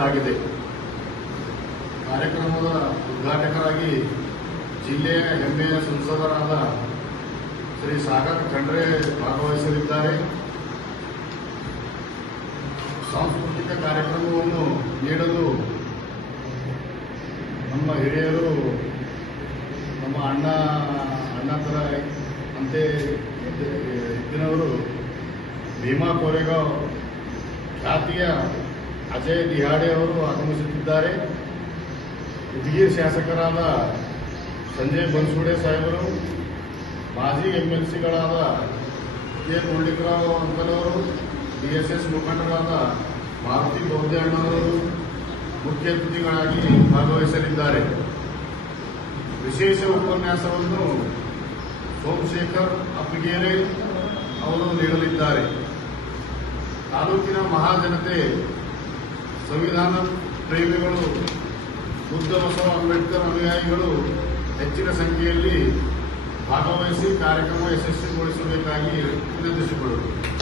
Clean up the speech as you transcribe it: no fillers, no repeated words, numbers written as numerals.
ಆಯೋಜಿಸಲಾಗಿದೆ. ಕಾರ್ಯಕ್ರಮದ ಉದ್ಘಾಟಕರಾಗಿ ಜಿಲ್ಲೆಯ ಹೆಮ್ಮೆಯ ಸಂಸದರಾದ ಶ್ರೀ ಸಾಗರ್ ಖಂಡ್ರೆ ಭಾಗವಹಿಸಲಿದ್ದಾರೆ. ಸಾಂಸ್ಕೃತಿಕ ಕಾರ್ಯಕ್ರಮವನ್ನು ನೀಡಲು ನಮ್ಮ ಹಿರಿಯರು, ನಮ್ಮ ಅಣ್ಣ ತರ ಅಂತೆ ಇದ್ದಿನವರು ಭೀಮಾ ಕೋರೆಗಾಂವ್ ಖ್ಯಾತಿಯ ಅಜಯ್ ದಿಹಾಡೆ ಅವರು ಆಗಮಿಸುತ್ತಿದ್ದಾರೆ. ಉದಗಿರ್ ಶಾಸಕರಾದ ಸಂಜಯ್ ಬನ್ಸುಡೆ ಸಾಹೇಬರು, ಮಾಜಿ MLCಗಳಾದ ಕೆ ಮುರಳೀಧರರಾವ್ ಅಂಕಲ್ ಅವರು, DSS ಮುಖಂಡರಾದ ಮಾರುತಿ ಬೌದ್ಧೆ ಅಣ್ಣವರು ಮುಖ್ಯ ಅತಿಥಿಗಳಾಗಿ ಭಾಗವಹಿಸಲಿದ್ದಾರೆ. ವಿಶೇಷ ಉಪನ್ಯಾಸವನ್ನು ಸೋಮಶೇಖರ್ ಅಪ್ಪಿಗೇರೆ ಅವರು ನೀಡಲಿದ್ದಾರೆ. ತಾಲೂಕಿನ ಮಹಾಜನತೆ, ಸಂವಿಧಾನ ಪ್ರೇಮಿಗಳು, ಬುದ್ಧ ಬಸವ ಅಂಬೇಡ್ಕರ್ ಅನುಯಾಯಿಗಳು ಹೆಚ್ಚಿನ ಸಂಖ್ಯೆಯಲ್ಲಿ ಭಾಗವಹಿಸಿ ಕಾರ್ಯಕ್ರಮ ಯಶಸ್ವಿಗೊಳಿಸಬೇಕಾಗಿ ವಿನಂತಿಸಿಕೊಳ್ಳುತ್ತೇವೆ.